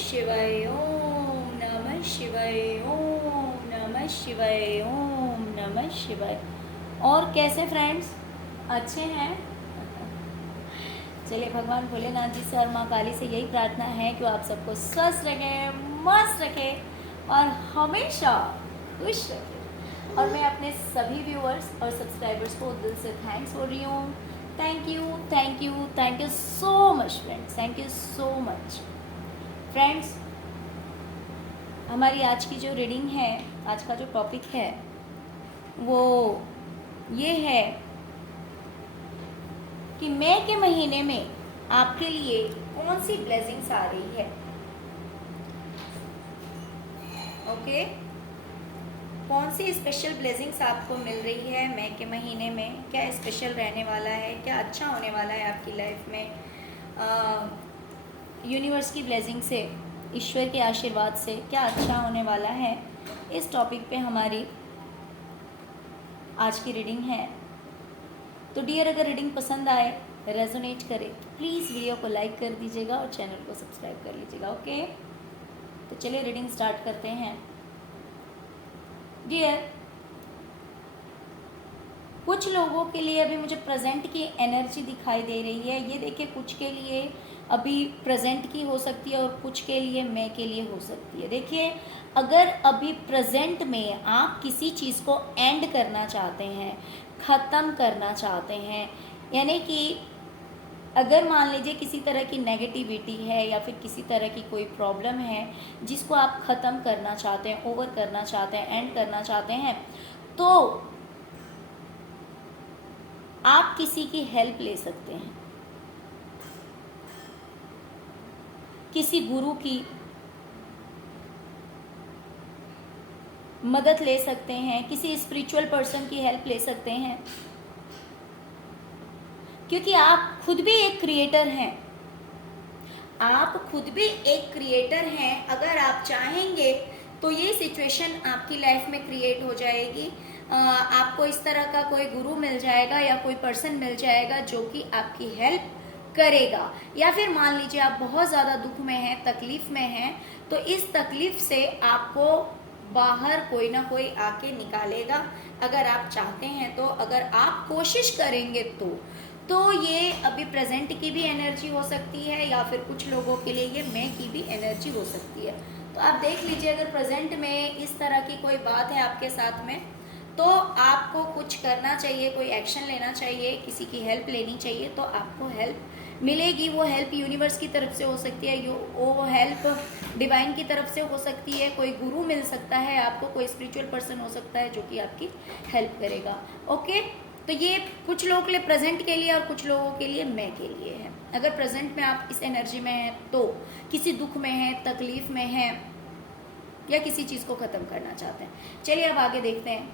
शिवाय, ओम नमः शिवाय, ओम नमः शिवाय, ओम नमः शिवाय। और कैसे फ्रेंड्स, अच्छे हैं? चलिए, भगवान भोलेनाथ जी से और माँ काली से यही प्रार्थना है कि वो आप सबको स्वस्थ रखें, मस्त रखें और हमेशा खुश रखें। और मैं अपने सभी व्यूअर्स और सब्सक्राइबर्स को दिल से थैंक्स बोल रही हूँ। Thank you, thank you, thank you so much friends, thank you so much friends. हमारी आज की जो रीडिंग है, आज का जो टॉपिक है वो ये है कि मई के महीने में आपके लिए कौन सी ब्लेसिंग्स आ रही है। ओके, कौन सी स्पेशल ब्लेसिंग्स आपको मिल रही है मई के महीने में, क्या स्पेशल रहने वाला है, क्या अच्छा होने वाला है आपकी लाइफ में। यूनिवर्स की ब्लेसिंग से, ईश्वर के आशीर्वाद से क्या अच्छा होने वाला है, इस टॉपिक पे हमारी आज की रीडिंग है। तो डियर, अगर रीडिंग पसंद आए, रेजोनेट करे, तो प्लीज़ वीडियो को लाइक कर दीजिएगा और चैनल को सब्सक्राइब कर लीजिएगा। ओके, तो चलिए रीडिंग स्टार्ट करते हैं। डियर, कुछ लोगों के लिए अभी मुझे प्रेजेंट की एनर्जी दिखाई दे रही है। ये देखिए, कुछ के लिए अभी प्रेजेंट की हो सकती है और कुछ के लिए मई के लिए हो सकती है। देखिए, अगर अभी प्रेजेंट में आप किसी चीज़ को एंड करना चाहते हैं, ख़त्म करना चाहते हैं, यानी कि अगर मान लीजिए किसी तरह की नेगेटिविटी है या फिर किसी तरह की कोई प्रॉब्लम है जिसको आप ख़त्म करना चाहते हैं, ओवर करना चाहते हैं, एंड करना चाहते हैं, तो आप किसी की हेल्प ले सकते हैं, किसी गुरु की मदद ले सकते हैं, किसी स्पिरिचुअल पर्सन की हेल्प ले सकते हैं, क्योंकि आप खुद भी एक क्रिएटर हैं। आप खुद भी एक क्रिएटर हैं। अगर आप चाहेंगे तो ये सिचुएशन आपकी लाइफ में क्रिएट हो जाएगी। आपको इस तरह का कोई गुरु मिल जाएगा या कोई पर्सन मिल जाएगा जो कि आपकी हेल्प करेगा। या फिर मान लीजिए आप बहुत ज़्यादा दुख में हैं, तकलीफ में हैं, तो इस तकलीफ से आपको बाहर कोई ना कोई आके निकालेगा, अगर आप चाहते हैं तो, अगर आप कोशिश करेंगे तो ये अभी प्रेजेंट की भी एनर्जी हो सकती है या फिर कुछ लोगों के लिए ये मई की भी एनर्जी हो सकती है। तो आप देख लीजिए, अगर प्रेजेंट में इस तरह की कोई बात है आपके साथ में, तो आपको कुछ करना चाहिए, कोई एक्शन लेना चाहिए, किसी की हेल्प लेनी चाहिए, तो आपको हेल्प मिलेगी। वो हेल्प यूनिवर्स की तरफ से हो सकती है, वो हेल्प डिवाइन की तरफ से हो सकती है, कोई गुरु मिल सकता है आपको, कोई स्पिरिचुअल पर्सन हो सकता है जो कि आपकी हेल्प करेगा। ओके, तो ये कुछ लोगों के लिए प्रेजेंट के लिए और कुछ लोगों के लिए मई के लिए है। अगर प्रेजेंट में आप इस एनर्जी में हैं तो किसी दुख में हैं, तकलीफ में हैं या किसी चीज़ को ख़त्म करना चाहते हैं। चलिए अब आगे देखते हैं।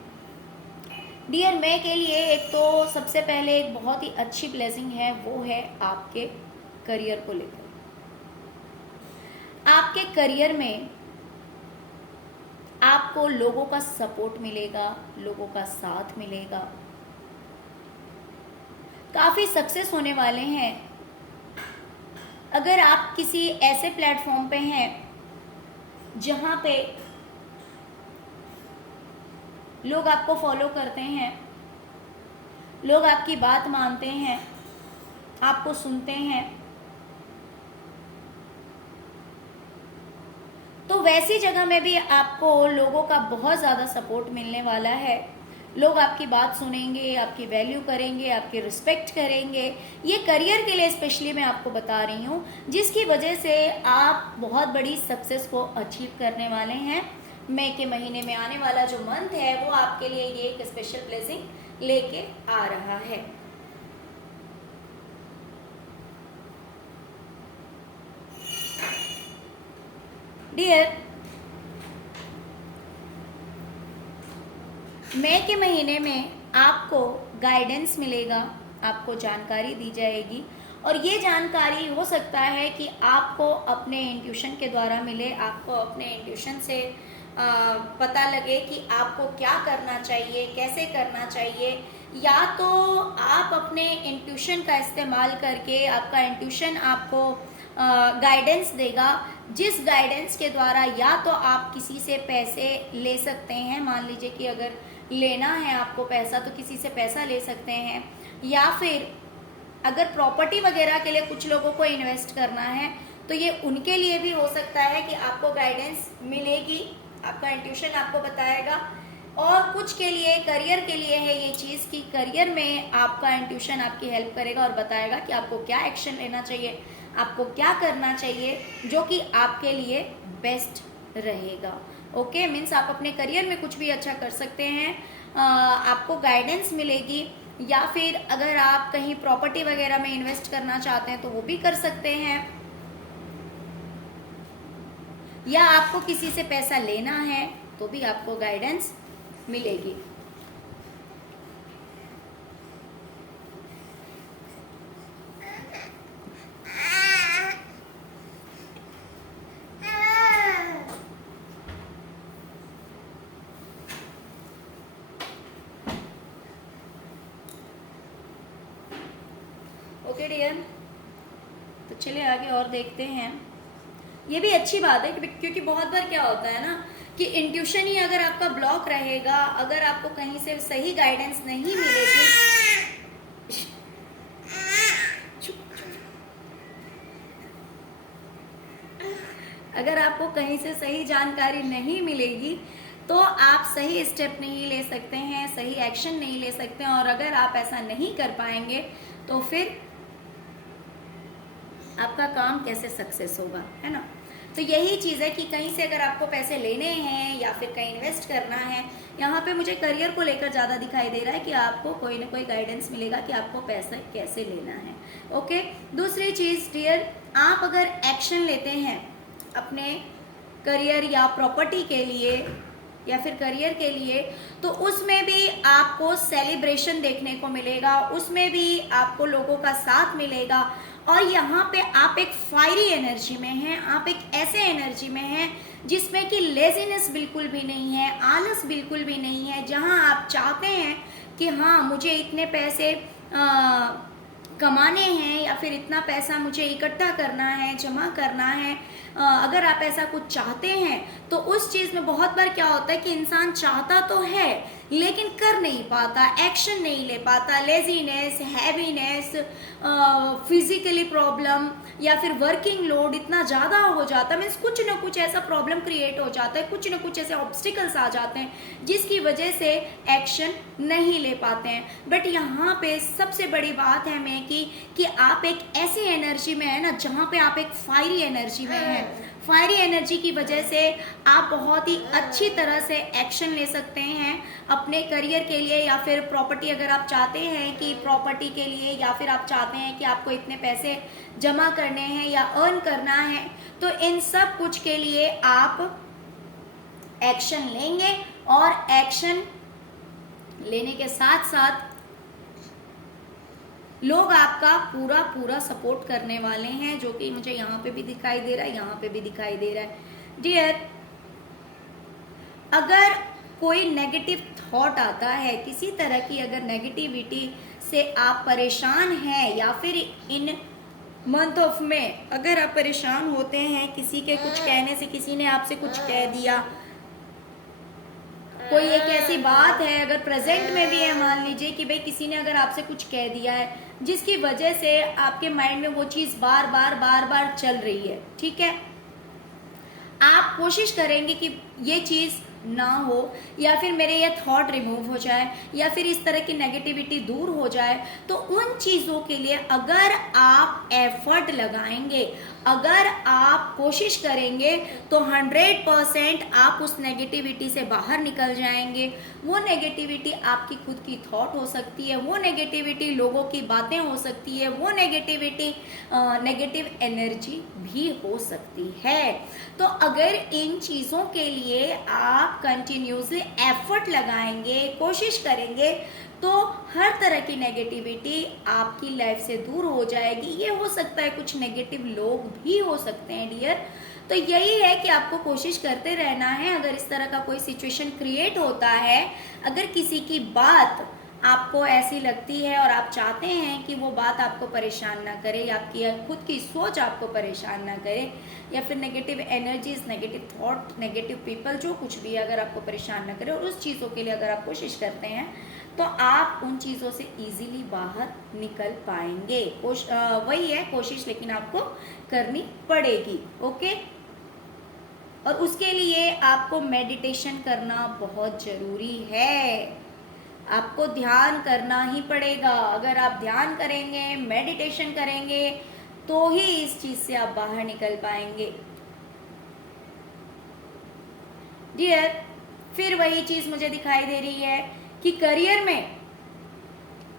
डियर, मई के लिए एक तो सबसे पहले एक बहुत ही अच्छी ब्लेसिंग है, वो है आपके करियर को लेकर। आपके करियर में आपको लोगों का सपोर्ट मिलेगा, लोगों का साथ मिलेगा, काफ़ी सक्सेस होने वाले हैं। अगर आप किसी ऐसे प्लेटफॉर्म पे हैं जहाँ पे लोग आपको फॉलो करते हैं, लोग आपकी बात मानते हैं, आपको सुनते हैं, तो वैसी जगह में भी आपको लोगों का बहुत ज़्यादा सपोर्ट मिलने वाला है। लोग आपकी बात सुनेंगे, आपकी वैल्यू करेंगे, आपकी रिस्पेक्ट करेंगे। ये करियर के लिए स्पेशली मैं आपको बता रही हूँ, जिसकी वजह से आप बहुत बड़ी सक्सेस को अचीव करने वाले हैं। मई के महीने में आने वाला जो मंथ है वो आपके लिए ये एक स्पेशल ब्लेसिंग लेके आ रहा है। डियर, मई के महीने में आपको गाइडेंस मिलेगा, आपको जानकारी दी जाएगी, और ये जानकारी हो सकता है कि आपको अपने इंट्यूशन के द्वारा मिले। आपको अपने इंट्यूशन से पता लगे कि आपको क्या करना चाहिए, कैसे करना चाहिए, या तो आप अपने इंट्यूशन का इस्तेमाल करके, आपका इंट्यूशन आपको गाइडेंस देगा, जिस गाइडेंस के द्वारा या तो आप किसी से पैसे ले सकते हैं, मान लीजिए कि अगर लेना है आपको पैसा तो किसी से पैसा ले सकते हैं, या फिर अगर प्रॉपर्टी वगैरह के लिए कुछ लोगों को इन्वेस्ट करना है तो ये उनके लिए भी हो सकता है कि आपको गाइडेंस मिलेगी, आपका इंट्यूशन आपको बताएगा। और कुछ के लिए करियर के लिए है ये चीज़ कि करियर में आपका इंट्यूशन आपकी हेल्प करेगा और बताएगा कि आपको क्या एक्शन लेना चाहिए, आपको क्या करना चाहिए जो कि आपके लिए बेस्ट रहेगा। ओके, मीन्स आप अपने करियर में कुछ भी अच्छा कर सकते हैं, आपको गाइडेंस मिलेगी, या फिर अगर आप कहीं प्रॉपर्टी वगैरह में इन्वेस्ट करना चाहते हैं तो वो भी कर सकते हैं, या आपको किसी से पैसा लेना है तो भी आपको गाइडेंस मिलेगी। ओके डियर, तो चलिए आगे और देखते हैं। ये भी अच्छी बात है क्योंकि बहुत बार क्या होता है ना कि इंट्यूशन ही अगर आपका ब्लॉक रहेगा, अगर आपको कहीं से सही गाइडेंस नहीं मिलेगी, अगर आपको कहीं से सही जानकारी नहीं मिलेगी तो आप सही स्टेप नहीं ले सकते हैं, सही एक्शन नहीं ले सकते हैं, और अगर आप ऐसा नहीं कर पाएंगे तो फिर आपका काम कैसे सक्सेस होगा, है ना। तो यही चीज़ है कि कहीं से अगर आपको पैसे लेने हैं या फिर कहीं इन्वेस्ट करना है, यहाँ पे मुझे करियर को लेकर ज़्यादा दिखाई दे रहा है कि आपको कोई ना कोई गाइडेंस मिलेगा कि आपको पैसा कैसे लेना है। ओके, दूसरी चीज़ डियर, आप अगर एक्शन लेते हैं अपने करियर या प्रॉपर्टी के लिए या फिर करियर के लिए, तो उसमें भी आपको सेलिब्रेशन देखने को मिलेगा, उसमें भी आपको लोगों का साथ मिलेगा, और यहाँ पे आप एक फायरी एनर्जी में हैं, आप एक ऐसे एनर्जी में हैं जिसमें कि लेजीनेस बिल्कुल भी नहीं है, आलस बिल्कुल भी नहीं है, जहाँ आप चाहते हैं कि हाँ मुझे इतने पैसे कमाने हैं या फिर इतना पैसा मुझे इकट्ठा करना है, जमा करना है। अगर आप ऐसा कुछ चाहते हैं तो उस चीज़ में बहुत बार क्या होता है कि इंसान चाहता तो है लेकिन कर नहीं पाता, एक्शन नहीं ले पाता, लेजीनेस, हैवीनेस, फिजिकली प्रॉब्लम या फिर वर्किंग लोड इतना ज़्यादा हो जाता है, मीन्स कुछ ना कुछ ऐसा प्रॉब्लम क्रिएट हो जाता है, कुछ ना कुछ ऐसे ऑब्स्टिकल्स आ जाते हैं जिसकी वजह से एक्शन नहीं ले पाते हैं। बट यहाँ पे सबसे बड़ी बात है मैं कि आप एक ऐसी एनर्जी में है ना जहाँ पे आप एक फायरी एनर्जी में है, फायरी एनर्जी की वजह से आप बहुत ही अच्छी तरह से एक्शन ले सकते हैं अपने करियर के लिए, या फिर प्रॉपर्टी अगर आप चाहते हैं कि प्रॉपर्टी के लिए, या फिर आप चाहते हैं कि आपको इतने पैसे जमा करने हैं या अर्न करना है, तो इन सब कुछ के लिए आप एक्शन लेंगे, और एक्शन लेने के साथ साथ लोग आपका पूरा पूरा सपोर्ट करने वाले हैं, जो कि मुझे यहाँ पे भी दिखाई दे रहा है, यहाँ पे भी दिखाई दे रहा है। डियर, अगर कोई नेगेटिव थॉट आता है, किसी तरह की अगर नेगेटिविटी से आप परेशान हैं, या फिर इन मंथ ऑफ में अगर आप परेशान होते हैं किसी के कुछ कहने से, किसी ने आपसे कुछ कह दिया, कोई एक ऐसी बात है अगर प्रेजेंट में भी है, मान लीजिए कि भाई किसी ने अगर आपसे कुछ कह दिया है जिसकी वजह से आपके माइंड में वो चीज़ बार बार चल रही है, ठीक है, आप कोशिश करेंगे कि ये चीज़ ना हो, या फिर मेरे ये थॉट रिमूव हो जाए, या फिर इस तरह की नेगेटिविटी दूर हो जाए। तो उन चीज़ों के लिए अगर आप एफर्ट लगाएंगे, अगर आप कोशिश करेंगे, तो 100% आप उस नेगेटिविटी से बाहर निकल जाएंगे। वो नेगेटिविटी आपकी खुद की थॉट हो सकती है, वो नेगेटिविटी लोगों की बातें हो सकती है, वो नेगेटिविटी नेगेटिव एनर्जी भी हो सकती है। तो अगर इन चीज़ों के लिए आप कंटिन्यूसली एफर्ट लगाएंगे, कोशिश करेंगे, तो हर तरह की नेगेटिविटी आपकी लाइफ से दूर हो जाएगी। ये हो सकता है कुछ नेगेटिव लोग भी हो सकते हैं डियर। तो यही है कि आपको कोशिश करते रहना है। अगर इस तरह का कोई सिचुएशन क्रिएट होता है, अगर किसी की बात आपको ऐसी लगती है और आप चाहते हैं कि वो बात आपको परेशान ना करे, या आपकी खुद की सोच आपको परेशान ना करे, या फिर negative energies, negative thought, negative people, जो कुछ भी अगर आपको परेशान ना करे, और उस चीज़ों के लिए अगर आप कोशिश करते हैं तो आप उन चीज़ों से इजीली बाहर निकल पाएंगे। वही है कोशिश, लेकिन आपको करनी पड़ेगी। ओके, और उसके लिए आपको मेडिटेशन करना बहुत ज़रूरी है। आपको ध्यान करना ही पड़ेगा। अगर आप ध्यान करेंगे, मेडिटेशन करेंगे, तो ही इस चीज़ से आप बाहर निकल पाएंगे। डियर, फिर वही चीज़ मुझे दिखाई दे रही है कि करियर में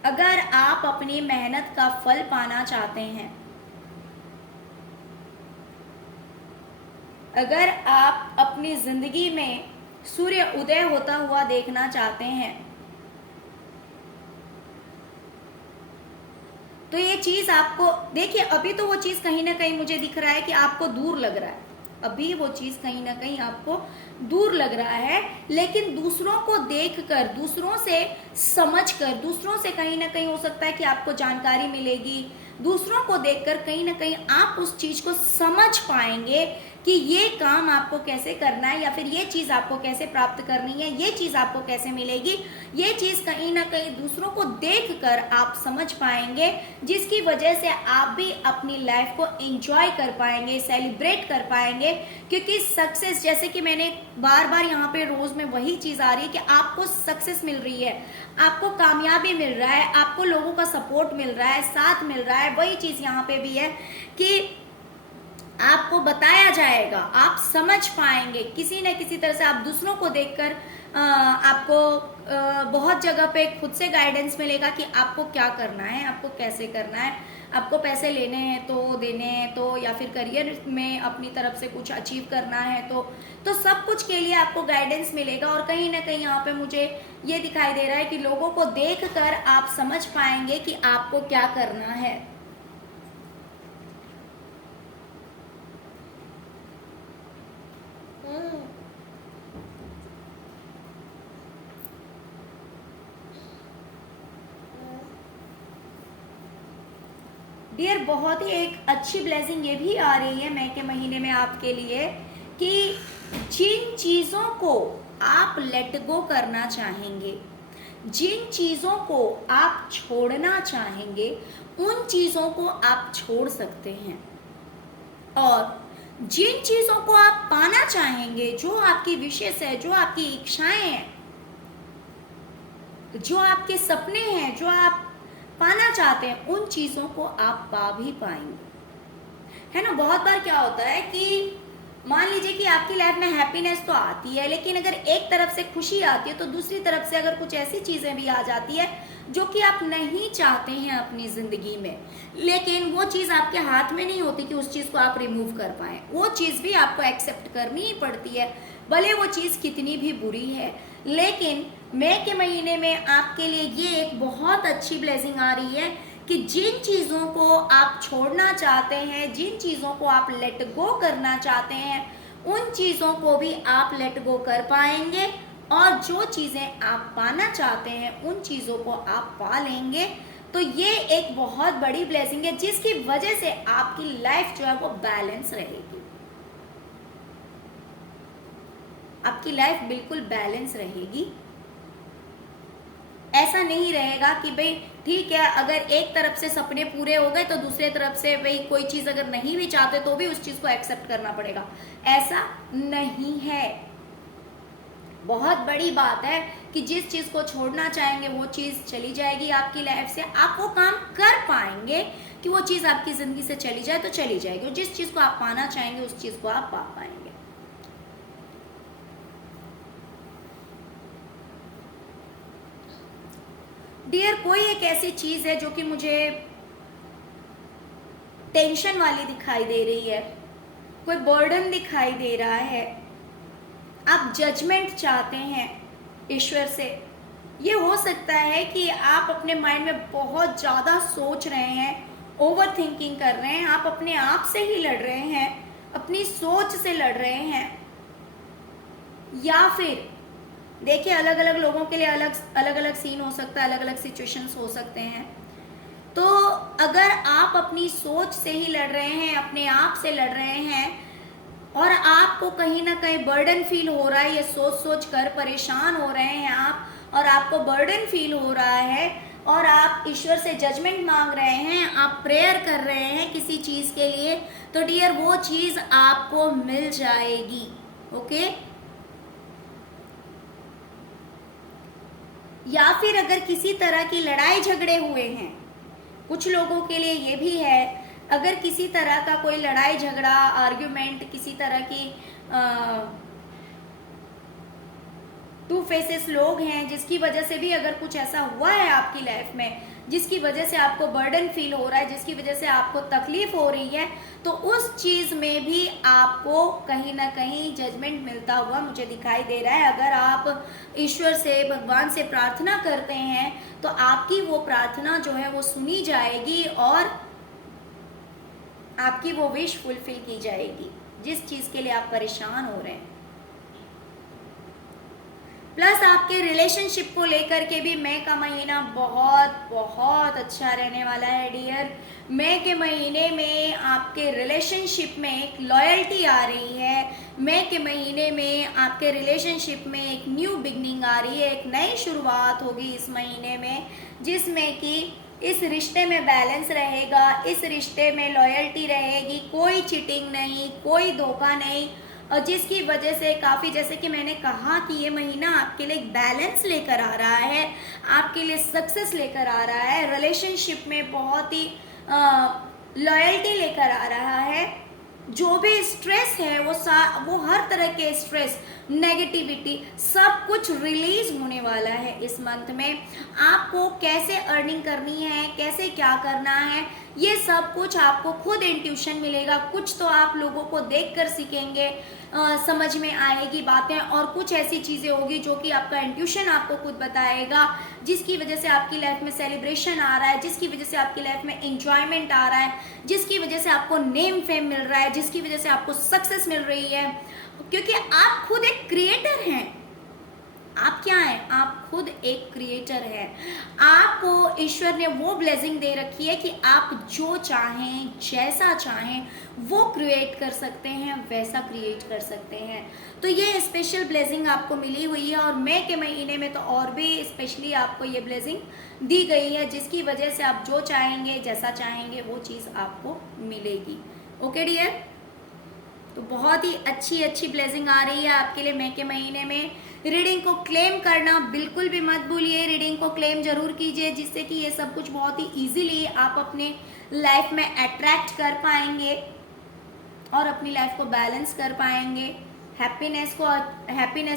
अगर आप अपनी मेहनत का फल पाना चाहते हैं, अगर आप अपनी जिंदगी में सूर्य उदय होता हुआ देखना चाहते हैं, तो ये चीज आपको, देखिए अभी तो वो चीज कहीं ना कहीं मुझे दिख रहा है कि आपको दूर लग रहा है, अभी वो चीज कहीं ना कहीं आपको दूर लग रहा है, लेकिन दूसरों को देखकर, दूसरों से समझकर, दूसरों से कहीं ना कहीं हो सकता है कि आपको जानकारी मिलेगी, दूसरों को देखकर कहीं ना कहीं आप उस चीज को समझ पाएंगे कि ये काम आपको कैसे करना है, या फिर ये चीज आपको कैसे प्राप्त करनी है, ये चीज आपको कैसे मिलेगी। ये चीज कहीं ना कहीं दूसरों को देखकर आप समझ पाएंगे, जिसकी वजह से आप भी अपनी लाइफ को एंजॉय कर पाएंगे, सेलिब्रेट कर पाएंगे। क्योंकि सक्सेस, जैसे कि मैंने बार बार यहाँ पे रोज में वही चीज आ रही है कि आपको सक्सेस मिल रही है, आपको कामयाबी मिल रहा है, आपको लोगों का सपोर्ट मिल रहा है, साथ मिल रहा है। वही चीज यहाँ पे भी है कि आपको बताया जाएगा, आप समझ पाएंगे किसी न किसी तरह से। आप दूसरों को देखकर आपको बहुत जगह पे खुद से गाइडेंस मिलेगा कि आपको क्या करना है, आपको कैसे करना है, आपको पैसे लेने हैं तो देने हैं तो, या फिर करियर में अपनी तरफ से कुछ अचीव करना है तो सब कुछ के लिए आपको गाइडेंस मिलेगा। और कहीं ना कहीं यहाँ पे मुझे ये दिखाई दे रहा है कि लोगों को देखकर आप समझ पाएंगे कि आपको क्या करना है। डियर, बहुत ही एक अच्छी ब्लेसिंग ये भी आ रही है मई के महीने में आपके लिए कि जिन चीज़ों को आप लेट गो करना चाहेंगे, जिन चीज़ों को आप छोड़ना चाहेंगे, उन चीज़ों को आप छोड़ सकते हैं। और जिन चीज़ों को आप पाना चाहेंगे, जो आपकी विशेष है, जो आपकी इच्छाएं हैं, जो आपके सपने हैं, जो आप पाना चाहते हैं, उन चीज़ों को आप पा भी पाएंगे, है ना। बहुत बार क्या होता है कि मान लीजिए कि आपकी लाइफ में हैप्पीनेस तो आती है, लेकिन अगर एक तरफ से खुशी आती है तो दूसरी तरफ से अगर कुछ ऐसी चीज़ें भी आ जाती है जो कि आप नहीं चाहते हैं अपनी ज़िंदगी में, लेकिन वो चीज़ आपके हाथ में नहीं होती कि उस चीज़ को आप रिमूव कर पाएँ। वो चीज़ भी आपको एक्सेप्ट करनी ही पड़ती है, भले वो चीज़ कितनी भी बुरी है। लेकिन मई के महीने में आपके लिए ये एक बहुत अच्छी ब्लेसिंग आ रही है कि जिन चीज़ों को आप छोड़ना चाहते हैं, जिन चीज़ों को आप लेट गो करना चाहते हैं, उन चीज़ों को भी आप लेट गो कर पाएंगे, और जो चीज़ें आप पाना चाहते हैं उन चीज़ों को आप पा लेंगे। तो ये एक बहुत बड़ी ब्लेसिंग है, जिसकी वजह से आपकी लाइफ जो है वो बैलेंस रहेगी, आपकी लाइफ बिल्कुल बैलेंस रहेगी। ऐसा नहीं रहेगा कि भाई ठीक है, अगर एक तरफ से सपने पूरे हो गए तो दूसरे तरफ से भाई कोई चीज़ अगर नहीं भी चाहते तो भी उस चीज़ को एक्सेप्ट करना पड़ेगा। ऐसा नहीं है। बहुत बड़ी बात है कि जिस चीज़ को छोड़ना चाहेंगे वो चीज़ चली जाएगी आपकी लाइफ से। आप वो काम कर पाएंगे कि वो चीज़ आपकी ज़िंदगी से चली जाए तो चली जाएगी, और जिस चीज़ को आप पाना चाहेंगे उस चीज़ को आप पा पाएंगे। डियर, कोई एक ऐसी चीज़ है जो कि मुझे टेंशन वाली दिखाई दे रही है, कोई बर्डन दिखाई दे रहा है, आप जजमेंट चाहते हैं ईश्वर से। ये हो सकता है कि आप अपने माइंड में बहुत ज़्यादा सोच रहे हैं, ओवर थिंकिंग कर रहे हैं, आप अपने आप से ही लड़ रहे हैं, अपनी सोच से लड़ रहे हैं, या फिर देखिए अलग अलग लोगों के लिए अलग अलग सीन हो सकता है, अलग अलग सिचुएशंस हो सकते हैं। तो अगर आप अपनी सोच से ही लड़ रहे हैं, अपने आप से लड़ रहे हैं, और आपको कहीं ना कहीं बर्डन फील हो रहा है, ये सोच सोच कर परेशान हो रहे हैं आप, और आपको बर्डन फील हो रहा है, और आप ईश्वर से जजमेंट मांग रहे हैं, आप प्रेयर कर रहे हैं किसी चीज़ के लिए, तो डियर वो चीज़ आपको मिल जाएगी। ओके। या फिर अगर किसी तरह की लड़ाई झगड़े हुए हैं, कुछ लोगों के लिए ये भी है, अगर किसी तरह का कोई लड़ाई झगड़ा, आर्ग्यूमेंट, किसी तरह की टू फेसेस लोग हैं, जिसकी वजह से भी अगर कुछ ऐसा हुआ है आपकी लाइफ में, जिसकी वजह से आपको बर्डन फील हो रहा है, जिसकी वजह से आपको तकलीफ हो रही है, तो उस चीज में भी आपको कहीं ना कहीं जजमेंट मिलता हुआ मुझे दिखाई दे रहा है। अगर आप ईश्वर से, भगवान से प्रार्थना करते हैं, तो आपकी वो प्रार्थना जो है वो सुनी जाएगी, और आपकी वो विश फुलफिल की जाएगी, जिस चीज के लिए आप परेशान हो रहे हैं। प्लस आपके रिलेशनशिप को लेकर के भी मई का महीना बहुत बहुत अच्छा रहने वाला है डियर। मई के महीने में आपके रिलेशनशिप में एक लॉयल्टी आ रही है। मई के महीने में आपके रिलेशनशिप में एक न्यू बिगनिंग आ रही है, एक नई शुरुआत होगी इस महीने में, जिसमें कि इस रिश्ते में बैलेंस रहेगा, इस रिश्ते में लॉयल्टी रहेगी, कोई चीटिंग नहीं, कोई धोखा नहीं, और जिसकी वजह से काफ़ी, जैसे कि मैंने कहा कि ये महीना आपके लिए एक बैलेंस लेकर आ रहा है, आपके लिए सक्सेस लेकर आ रहा है, रिलेशनशिप में बहुत ही लॉयल्टी लेकर आ रहा है। जो भी स्ट्रेस है वो हर तरह के स्ट्रेस, नेगेटिविटी, सब कुछ रिलीज होने वाला है इस मंथ में। आपको कैसे अर्निंग करनी है, कैसे क्या करना है, ये सब कुछ आपको खुद इंट्यूशन मिलेगा। कुछ तो आप लोगों को देखकर सीखेंगे, समझ में आएगी बातें, और कुछ ऐसी चीज़ें होगी जो कि आपका इंट्यूशन आपको खुद बताएगा, जिसकी वजह से आपकी लाइफ में सेलिब्रेशन आ रहा है, जिसकी वजह से आपकी लाइफ में एंजॉयमेंट आ रहा है, जिसकी वजह से आपको नेम फेम मिल रहा है, जिसकी वजह से आपको सक्सेस मिल रही है, क्योंकि आप खुद एक क्रिएटर हैं। आप क्या हैं? आप खुद एक क्रिएटर हैं। आपको ईश्वर ने वो ब्लेसिंग दे रखी है कि आप जो चाहें, जैसा चाहें, वो क्रिएट कर सकते हैं, वैसा क्रिएट कर सकते हैं। तो ये स्पेशल ब्लेसिंग आपको मिली हुई है, और मई के महीने में तो और भी स्पेशली आपको ये ब्लेसिंग दी गई है, जिसकी वजह से आप जो चाहेंगे, जैसा चाहेंगे, वो चीज़ आपको मिलेगी। ओके डियर, तो बहुत ही अच्छी ब्लेसिंग आ रही है आपके लिए मई के महीने में। रीडिंग को क्लेम करना बिल्कुल भी मत भूलिए, रीडिंग को क्लेम जरूर कीजिए, जिससे कि ये सब कुछ बहुत ही इजीली आप अपने लाइफ में अट्रैक्ट कर पाएंगे और अपनी लाइफ को बैलेंस कर पाएंगे, हैप्पीनेस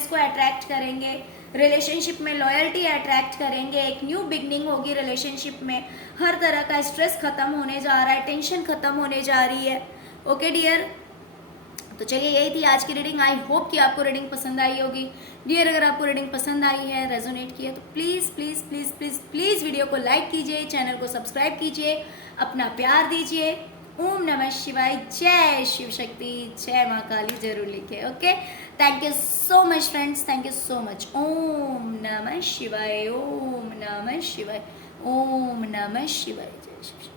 को अट्रैक्ट करेंगे, रिलेशनशिप में लॉयल्टी अट्रैक्ट करेंगे, एक न्यू बिगनिंग होगी रिलेशनशिप में, हर तरह का स्ट्रेस खत्म होने जा रहा है, टेंशन खत्म होने जा रही है। ओके डियर, तो चलिए यही थी आज की रीडिंग। आई होप कि आपको रीडिंग पसंद आई होगी डियर। अगर आपको रीडिंग पसंद आई है, रेजोनेट किया, तो please please please please please video को लाइक कीजिए, चैनल को सब्सक्राइब कीजिए, अपना प्यार दीजिए। ओम नमः शिवाय, जय शिव शक्ति, जय माँ काली जरूर लिखे। Okay, thank you so much friends, thank you so much. ओम नमः शिवाय, ओम नमः शिवाय, ओम नमः शिवाय, जय शिव।